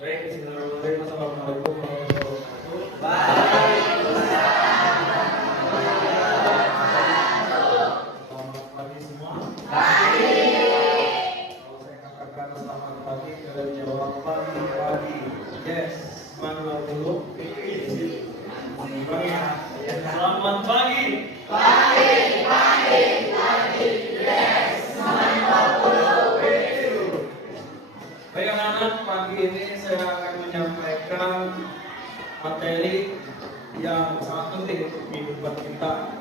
Baik, bismillahirrahmanirrahim. Assalamualaikum warahmatullahi wabarakatuh. Selamat pagi semua. Kalau saya katakan selamat pagi, kalian jawab pagi. Yes. Mana dulu? Selamat pagi. Baik anak-anak, pagi ini saya akan menyampaikan materi yang sangat penting untuk kehidupan kita.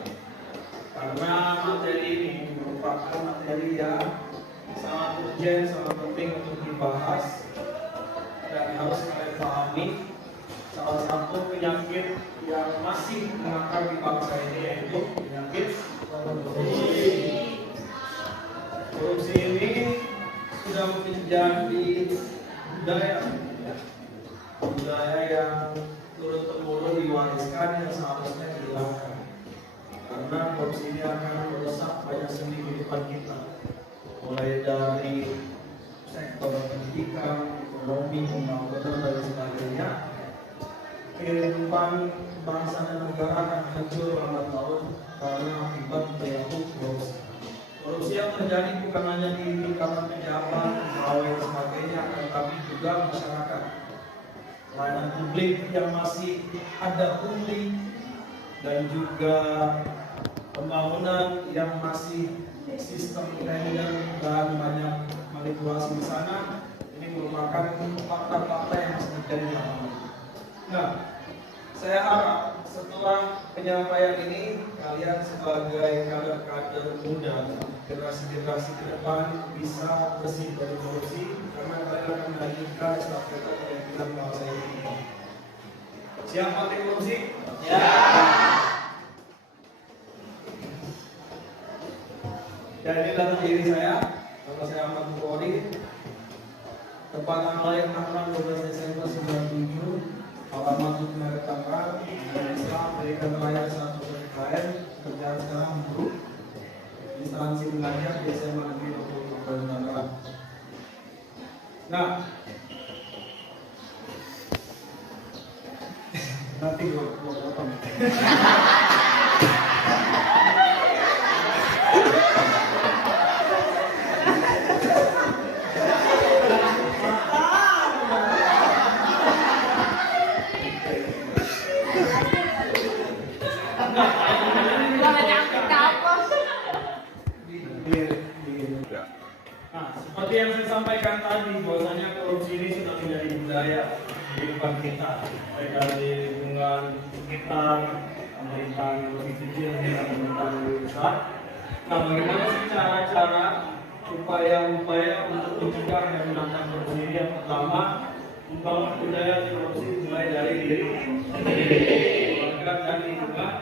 Karena materi ini merupakan materi yang sangat urgent, sangat penting untuk dibahas dan harus kalian pahami. Salah satu penyakit yang masih mengakar di bangsa ini yaitu penyakit korupsi. Korupsi ini sudah menjadi budaya yang turun temurun diwariskan yang seharusnya dihilangkan, karena korupsi ini akan merusak banyak sendi kehidupan kita, mulai dari sektor pendidikan, ekonomi, pembangunan dan sebagainya. Kehidupan bangsa dan negara akan hancur lambat laun karena akibat perilaku korupsi. Korupsi yang terjadi bukan hanya di lingkaran pejabat, pegawai dan sebagainya, tetapi juga masyarakat. Pelayanan publik yang masih ada pungli dan juga pembangunan yang masih sistem tender dan banyak manipulasi di sana. Ini merupakan fakta-fakta yang masih terjadi di lapangan. Nah, saya harap setelah penyampaian ini kalian sebagai kader-kader muda, generasi-generasi ke depan bisa bersih dari korupsi, karena kalian akan melanjutkan estafeta kepemimpinan bangsa ini. Siap anti korupsi? Ya. Dan ini data diri saya. Nama saya Ahmad Bukhari. Tepat tanggal lahir 12 Desember 97. Alamat Negara Tangerang, Indonesia, pendidikan terakhir 1 PKN, kerjaan sekarang guru, instansi mengajar di SMA Negeri 20 Tangerang. Nah, nanti gue potong. Nah, seperti yang saya sampaikan tadi, bahwasanya korupsi ini sudah menjadi budaya kehidupan kita, baik dari lingkungan sekitar, pemerintahan yang lebih kecil hingga pemerintahan yang lebih besar. Nah, bagaimana sih cara-cara upaya-upaya untuk mencegah dan menangkal korupsi ini? Yang pertama, membangun budaya korupsi mulai dari diri keluarga dan lingkungan.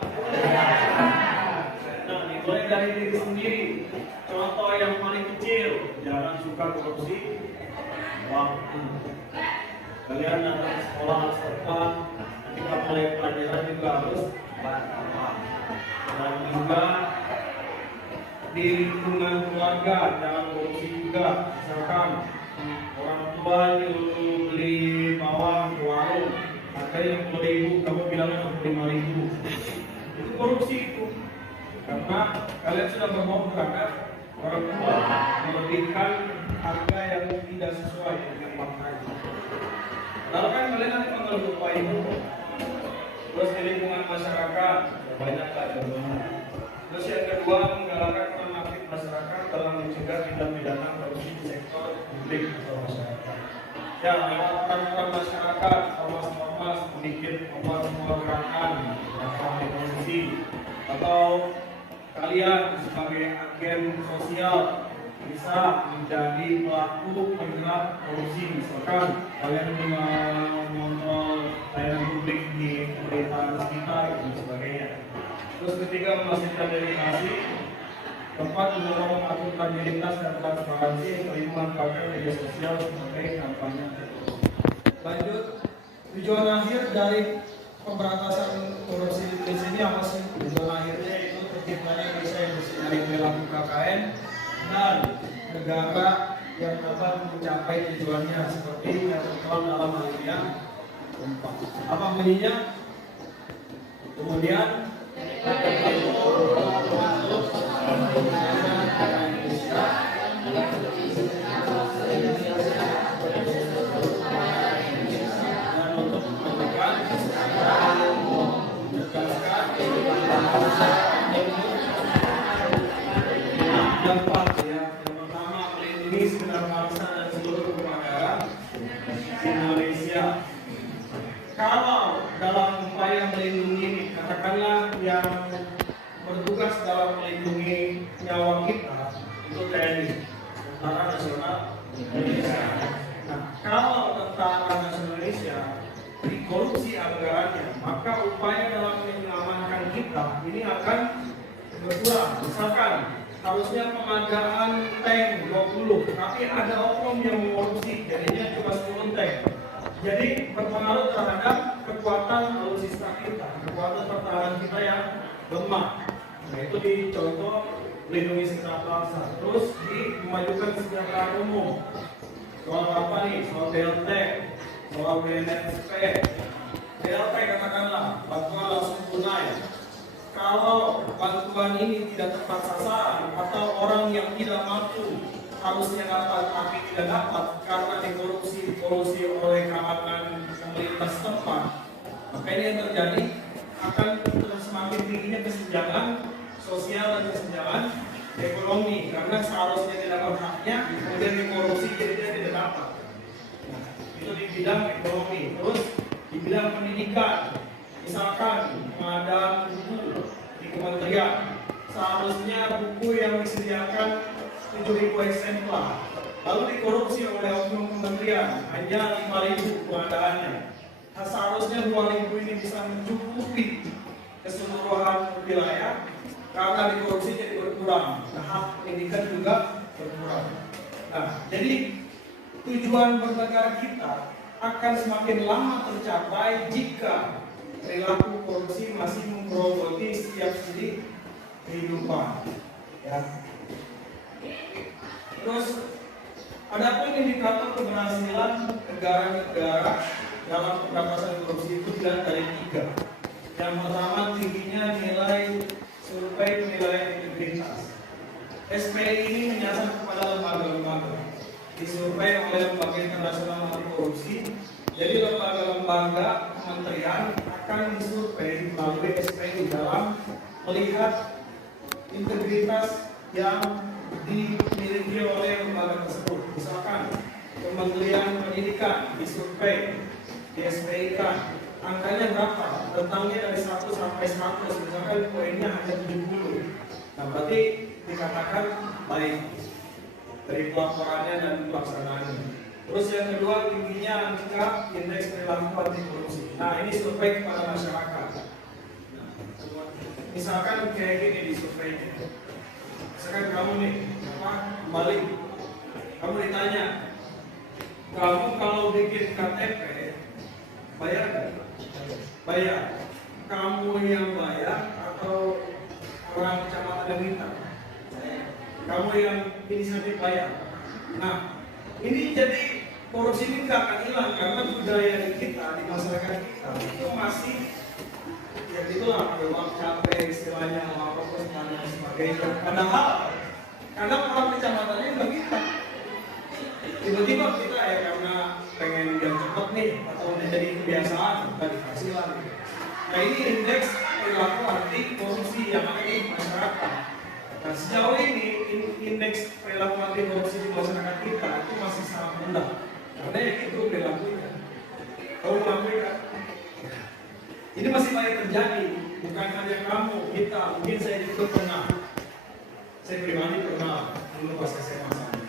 Nah, dimulai dari diri sendiri. Contoh yang paling kecil, jangan suka korupsi waktu. Kalian datang ke sekolah harus tepat, ketika mulai pelajaran juga harus tepat. Dan juga di lingkungan keluarga jangan korupsi juga. Misalkan orang tua nyuruh beli bawang ke warung, harganya 10.000, kamu bilangnya 65.000. Itu korupsi itu. Karena kalian sudah berbohong terhadap orang tua, memberikan harga yang tidak sesuai dengan faktanya. Lalu kan kalian nanti bakal lupa itu. Terus di lingkungan masyarakat banyak contohnya. Terus yang kedua, menggalakkan peran aktif masyarakat dalam mencegah tindak pidana korupsi di sektor publik atau masyarakat. Ya, lewat peran masyarakat, ormas-ormas, sedikit membuat semua gerakan korupsi, atau kalian sebagai agen sosial bisa menjadi pelaku penggerak korupsi. Misalkan kalian mengontrol layanan publik di pemerintahan sekitar dan sebagainya. Terus ketiga, memastikan dedikasi tempat mendorong akuntabilitas dan transparansi, kelima pakai media sosial sebagai kampanye. Lanjut, tujuan akhir dari pemberantasan korupsi di sini apa sih? Tujuan akhirnya itu terciptanya Indonesia yang bersih dari perilaku KKN dan negara yang dapat mencapai tujuannya seperti yang tertuang dalam alinea 4. Apa bunyinya? Kemudian kalau dalam upaya melindungi, katakanlah yang bertugas dalam melindungi nyawa kita itu TNI, Tentara Nasional Indonesia. Nah, kalau Tentara Nasional Indonesia dikorupsi anggarannya, maka upaya dalam menyelamatkan kita ini akan berkurang. Misalkan harusnya pengadaan tank 20, tapi ada oknum yang menkorupsi, jadinya cuma 10 tank. Jadi berpengaruh terhadap kekuatan alutsista kita, kekuatan pertahanan kita yang lemah. Nah, itu dicontoh melindungi segenap bangsa. Terus memajukan kesejahteraan umum. Soal apa nih? Soal BLT, soal BNSP. BLT katakanlah bantuan langsung tunai. Kalau bantuan ini tidak tepat sasaran atau orang yang tidak mampu harusnya dapat tapi tidak dapat karena dikorupsi oleh kalangan pemerintah setempat, maka ini yang terjadi akan semakin tingginya kesenjangan sosial dan kesenjangan ekonomi karena seharusnya tidak dapat haknya kemudian dikorupsi jadi dia tidak dapat. Nah, itu di bidang ekonomi. Terus di bidang pendidikan, misalkan pengadaan buku di kementerian, seharusnya buku yang disediakan 7.000 eksemplar, lalu dikorupsi oleh oknum kementerian hanya 5.000 pengadaannya. Nah, seharusnya 2.000 ini bisa mencukupi keseluruhan wilayah, karena dikorupsi jadi berkurang. Nah, hak pendidikan juga berkurang. Nah, jadi tujuan bernegara kita akan semakin lama tercapai jika perilaku korupsi masih menggerogoti setiap sisi kehidupan. Ya. Terus, adapun indikator keberhasilan negara-negara dalam pemberantasan korupsi itu dilihat dari 3. Yang pertama, tingginya nilai survei penilaian integritas. SPI ini menyasar kepada lembaga-lembaga. Disurvei oleh Lembaga Internasional Anti Korupsi. Jadi lembaga-lembaga kementerian akan disurvei melalui SPI dalam melihat integritas yang dimiliki oleh lembaga tersebut. Misalkan Kementerian Pendidikan disurvei, di SPI kan angkanya berapa? Rentangnya dari 1 sampai 100, misalkan poinnya hanya 70. Nah, berarti dikatakan baik dari pelaporannya dan pelaksanaannya. Terus yang kedua, tingginya angka indeks perilaku anti korupsi. Nah, ini survei kepada masyarakat. Nah, misalkan kayak gini di surveinya. Misalkan kamu nih, balik, kamu ditanya, kamu kalau bikin KTP bayar nggak? Bayar. Kamu yang bayar atau orang kecamatan yang minta? Kamu yang inisiatif bayar. Nah, ini jadi korupsi ini nggak akan hilang karena budaya kita di masyarakat kita itu masih ya itulah uang capek istilahnya apa dan sebagainya. Padahal karena orang kecamatannya nggak minta. Tiba-tiba kita ya karena pengen yang cepat nih atau udah jadi kebiasaan kita dikasih lagi. Nah, ini indeks perilaku anti korupsi yang ada di masyarakat. Nah, sejauh ini indeks perilaku anti korupsi di masyarakat kita itu masih sangat rendah. Karena ya itu perilakunya. Kamu melakukan ini masih banyak terjadi, bukan hanya kamu, kita, mungkin saya juga pernah. Saya pribadi pernah dulu pas SMA sana.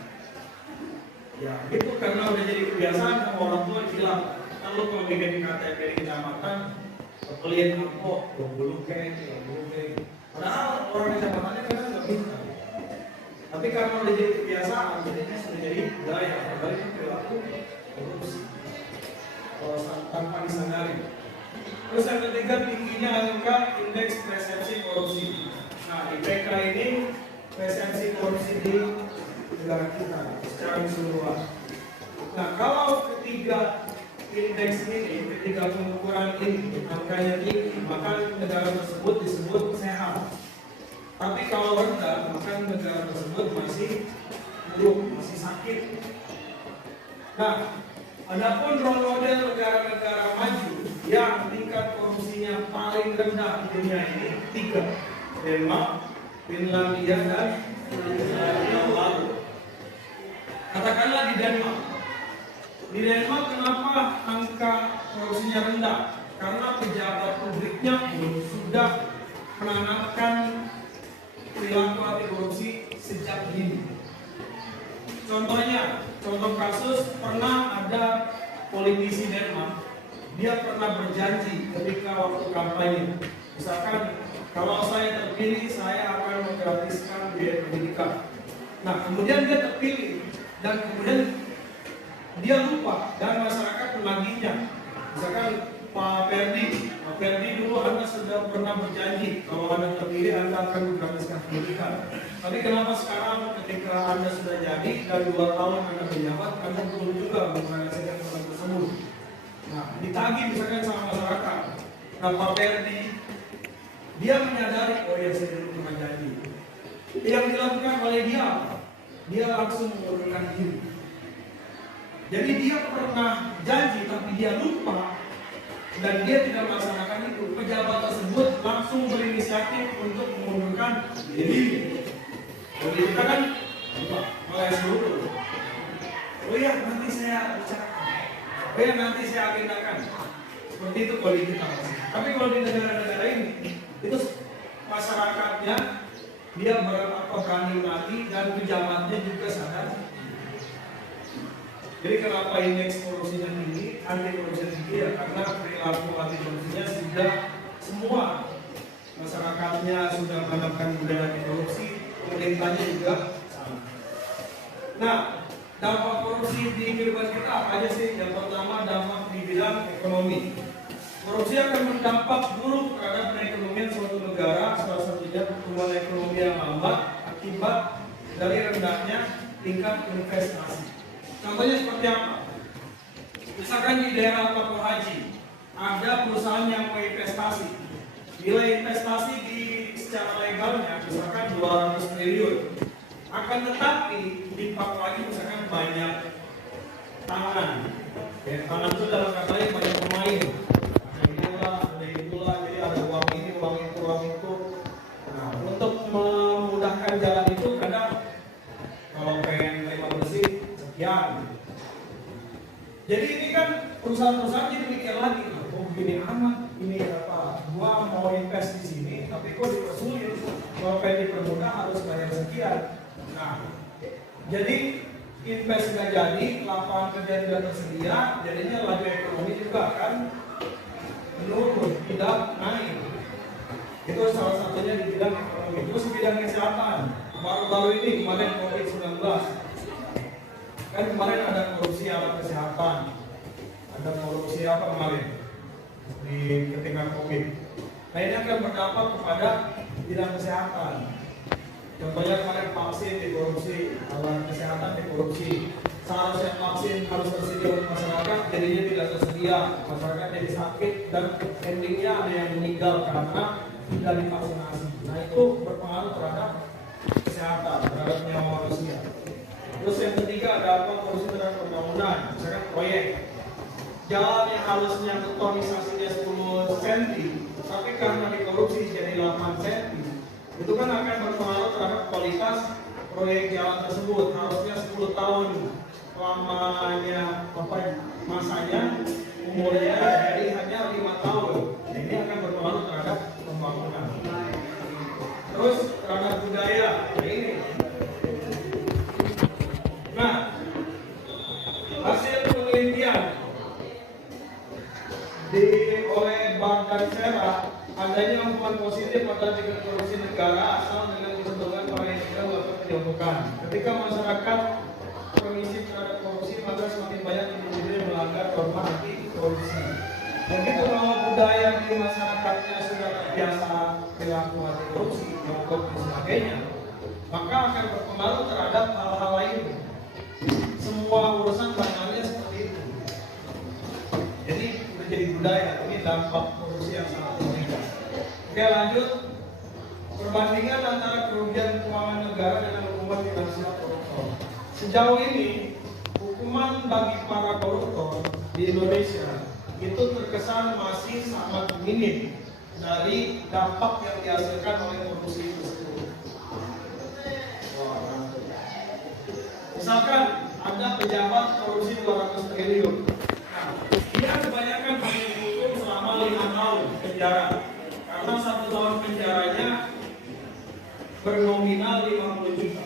Ya, itu karena udah jadi kebiasaan sama orang tua bilang, kalau mau bikin KTP di kecamatan, kepelian kok 20 kayak. Padahal orang kecamatannya kan nggak bisa. Tapi karena udah jadi kebiasaan, jadinya sudah jadi budaya. Kembali ke perilaku korupsi. Tanpa disadari. Terus yang ketiga, tingginya angka indeks persepsi korupsi. Nah, IPK ini persepsi korupsi di negara kita secara keseluruhan. Nah, kalau ketiga indeks ini, ketiga pengukuran ini, angkanya tinggi, maka negara tersebut disebut sehat. Tapi kalau rendah, maka negara tersebut masih buruk, masih sakit. Nah, adapun role model negara-negara maju yang tingkat korupsinya paling rendah di dunia ini tiga: Denmark, Finlandia, dan yang lalu. Katakanlah di Denmark. Di Denmark kenapa angka korupsinya rendah? Karena pejabat publiknya pun sudah menanamkan perilaku anti korupsi sejak dini. Contohnya, contoh kasus pernah ada politisi Denmark, dia pernah berjanji ketika waktu kampanye, misalkan kalau saya terpilih saya akan menggratiskan biaya pendidikan. Nah, kemudian dia terpilih dan kemudian dia lupa dan masyarakat menagihnya. Misalkan Pak Ferdi dulu Anda sudah pernah berjanji kalau Anda terpilih Anda akan menggratiskan pendidikan. Tapi kenapa sekarang ketika Anda sudah jadi dan 2 tahun Anda menjabat Anda belum juga menggratiskan hal tersebut? Nah, ditagih misalkan sama masyarakat. Nah, Pak Ferdi dia menyadari, oh ya saya dulu pernah janji. Yang dilakukan oleh dia langsung mengundurkan diri. Jadi dia pernah janji tapi dia lupa dan dia tidak melaksanakan itu. Pejabat tersebut langsung berinisiatif untuk mengundurkan diri. Jadi kita kan melayas dulu. Oh ya nanti saya bicarakan. Oh ya nanti saya agendakan. Seperti itu kalau di kita. Tapi kalau di negara-negara ini itu masyarakatnya dia berani mati dan pejabatnya juga sadar. Jadi kenapa indeks korupsinya tinggi, anti korupsi tinggi ya karena perilaku anti korupsinya sudah semua masyarakatnya sudah menanamkan budaya anti korupsi, pemerintahnya juga sama. Nah, dampak korupsi di kehidupan kita apa aja sih? Yang pertama dampak di bidang ekonomi. Korupsi akan berdampak buruk terhadap perekonomian suatu negara, salah satunya pertumbuhan ekonomi yang lambat akibat dari rendahnya tingkat investasi. Contohnya seperti apa? Misalkan di daerah Papua Haji ada perusahaan yang berinvestasi. Nilai investasi secara legalnya misalkan 200 triliun. Akan tetapi di Papua Haji misalkan banyak tangan. Ya, tangan itu dalam kata lain banyak pemain. Ada itulah, jadi ada uang ini, uang itu. Nah, untuk memudahkan jalan itu kadang kalau pengen terima bersih sekian. Jadi ini kan perusahaan-perusahaan jadi mikir lagi, oh begini amat, ini apa? Gua mau invest di sini, tapi kok dipersulit. Kalau pengen dipermudah harus bayar sekian. Nah, jadi invest nggak jadi, lapangan kerja tidak tersedia, jadinya laju ekonomi juga kan menurun, tidak naik. Itu salah satunya di bidang ekonomi. Terus di bidang kesehatan, baru-baru ini kemarin COVID-19, kan kemarin ada korupsi alat kesehatan, ada korupsi apa kemarin di ketika COVID. Nah ini akan berdampak kepada bidang kesehatan. Contohnya kemarin vaksin dikorupsi, alat kesehatan dikorupsi. Seharusnya vaksin harus tersedia untuk masyarakat, jadinya tidak tersedia, masyarakat jadi sakit dan endingnya ada yang meninggal karena tidak divaksinasi. Nah itu berpengaruh terhadap kesehatan, terhadap nyawa manusia. Terus yang ketiga ada apa? Korupsi terhadap pembangunan, misalkan proyek jalan yang harusnya betonisasinya 10 cm, tapi karena dikorupsi jadi 8 cm, itu kan akan berpengaruh terhadap kualitas proyek jalan tersebut. Harusnya 10 tahun lamanya masanya, umurnya jadi hanya 5 tahun. Ini akan berpengaruh terhadap pembangunan. Terus terhadap budaya, ini. Nah, hasil penelitian oleh Bank dan Sera, adanya hubungan positif pada tingkat korupsi negara asal dengan kecenderungan para imigran melakukan penjauhan. Ketika masyarakat permisif terhadap korupsi, maka semakin banyak individu yang melanggar norma anti korupsi. Begitu kalau budaya di masyarakatnya sudah terbiasa perilaku anti korupsi, mogok dan sebagainya, maka akan berpengaruh terhadap hal-hal lain. Semua urusan banyaknya seperti itu. Jadi udah jadi budaya. Ini dampak korupsi yang sangat mengerikan. Oke, lanjut. Perbandingan antara kerugian keuangan negara dengan hukuman finansial koruptor. Sejauh ini hukuman bagi para koruptor di Indonesia itu terkesan masih sangat minim dari dampak yang dihasilkan oleh korupsi tersebut. Misalkan ada pejabat korupsi 200 triliun. Nah, dia kebanyakan dihukum selama 5 tahun penjara. Karena 1 tahun penjaranya bernominal 50 juta.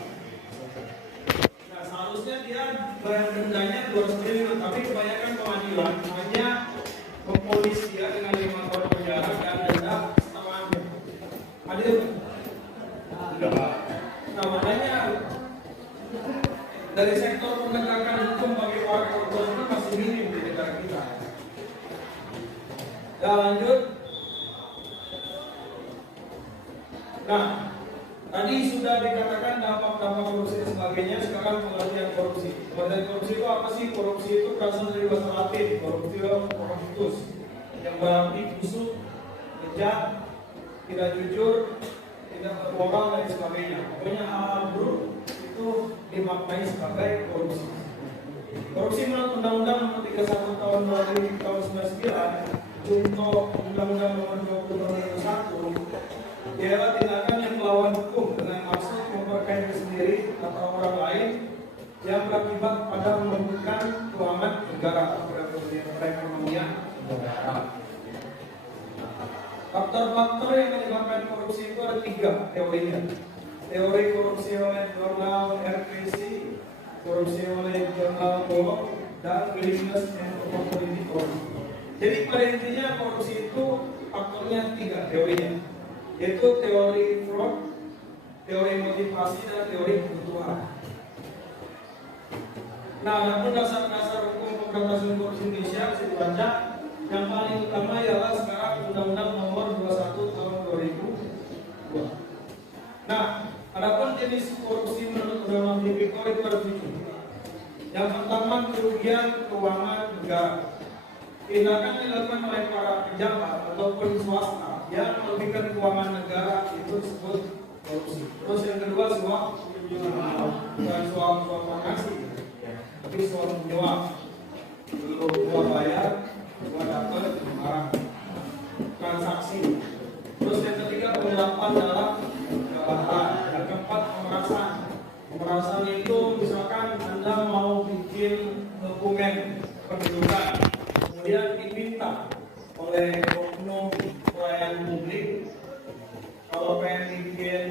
Nah, seharusnya dia bayar dendanya 200 triliun, tapi kebanyakan pengadilan hanya memponis dia dengan 5 tahun penjara dan denda setengahnya. Adil? Tidak. Nah, makanya dari sektor penegakan hukum bagi para koruptor itu masih minim di negara kita. Ya, lanjut. Nah, tadi sudah dikatakan dampak-dampak korupsi dan sebagainya. Sekarang pengertian korupsi. Pengertian korupsi itu apa sih? Korupsi itu berasal dari bahasa Latin, corruptus, yang berarti busuk, bejat, tidak jujur, tidak bermoral dan sebagainya. Pokoknya hal-hal buruk itu dimaknai sebagai korupsi. Korupsi menurut Undang-Undang Nomor 31 Tahun 1999, Contoh Undang-Undang Nomor 20 Tahun 2001, ialah tindakan yang melawan hukum dengan maksud memperkaya diri sendiri atau orang lain yang berakibat pada merugikan keuangan negara atau perekonomian negara. Faktor-faktor yang menyebabkan korupsi itu ada 3 teorinya. Teori korupsi oleh jurnal RPC, korupsi oleh jurnal Bolog, dan willingness and opportunity korupsi. Jadi pada intinya korupsi itu faktornya 3 teorinya, yaitu teori fraud, teori motivasi, dan teori kebutuhan. Nah, adapun dasar-dasar hukum pemberantasan korupsi Indonesia bisa dibaca. Yang paling utama ialah sekarang Undang-Undang Nomor 21 Tahun 2002. Nah, adapun jenis korupsi menurut Undang-Undang Tipikor itu ada 7. Yang pertama, kerugian keuangan negara. Tindakan dilakukan oleh para pejabat ataupun swasta yang merugikan keuangan negara itu disebut korupsi. Terus yang kedua, suap, bukan suap donasi, tapi suap menyuap. Dulu gua bayar, gua dapat barang, transaksi. Terus yang ketiga, penggelapan dalam jabatan. Yang keempat, pemerasan. Pemerasan itu misalkan Anda mau bikin dokumen kependudukan, kemudian diminta oleh oknum pelayan publik kalau pengen bikin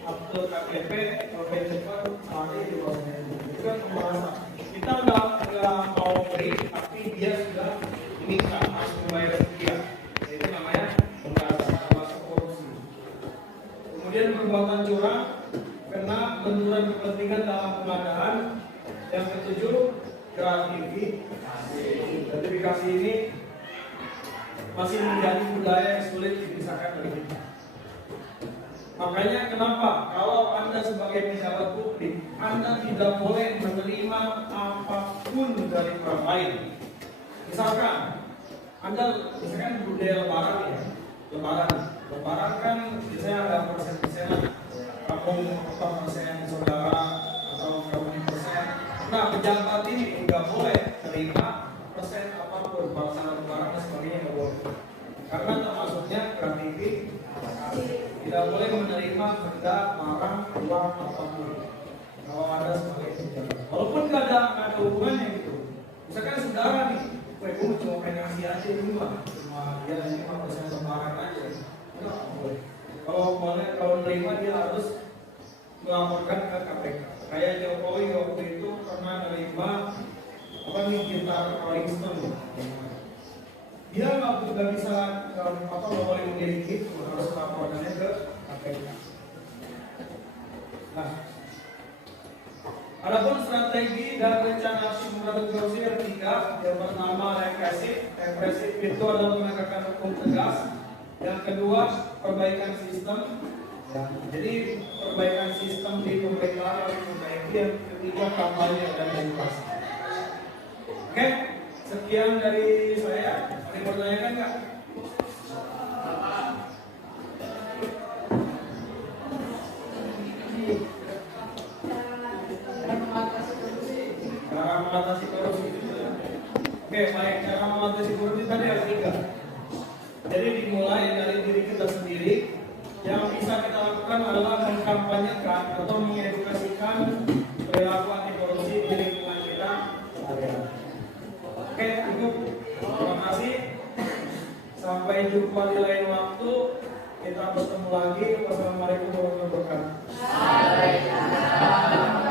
akte KTP kalau pengen cepat hari di bawahnya itu kan pemerasan. Kita nggak mau beri, tapi dia sudah diminta harus membayar sekian. Itu namanya pemerasan, termasuk korupsi. Kemudian perbuatan curang, kena benturan kepentingan dalam pengadaan. Yang ketujuh, gratifikasi. Gratifikasi ini masih menjadi budaya yang sulit dipisahkan dari kita. Makanya kenapa kalau Anda sebagai pejabat publik, Anda tidak boleh menerima apapun dari orang lain. Misalkan budaya lebaran ya, lebaran kan biasanya ada persen-persenan, kamu apa persen saudara atau kamu persen. Nah, pejabat ini nggak boleh terima persen apapun, pelaksanaan lebaran dan sebagainya nggak boleh. Karena termasuknya gratifikasi. Tidak boleh menerima benda, barang, uang apapun kalau ada sebagai pejabat. Walaupun nggak ada hubungannya gitu. Misalkan saudara nih, gue cuma pengen ngasih aja ini mah, cuma dia 5% lebaran aja. Enggak boleh. Kalau menerima dia harus melaporkan ke KPK. Kayak Jokowi waktu itu pernah menerima gitar Rolling Stone. Dia nggak bisa nggak boleh memiliki, harus laporkannya ke KPK. Nah, adapun strategi dan rencana aksi pemberantasan korupsi yang ketiga, yang pertama represif itu adalah penegakan hukum tegas. Yang kedua, perbaikan sistem. Ya, jadi perbaikan sistem di pemerintahan harus diperbaiki yang ketiga kampanye dan edukasi. Oke, sekian dari saya. Ada yang bertanyakan nggak? Cara mengatasi korupsi. Oke, baik. Cara mengatasi korupsi tadi ada 3. Jadi dimulai dari diri kita sendiri. Yang bisa kita lakukan adalah mengkampanyekan atau mengedukasikan perilaku anti korupsi di lingkungan kita sehari-hari. Oke, cukup. Terima kasih. Sampai jumpa di lain waktu. Kita bertemu lagi. Wassalamualaikum warahmatullahi wabarakatuh.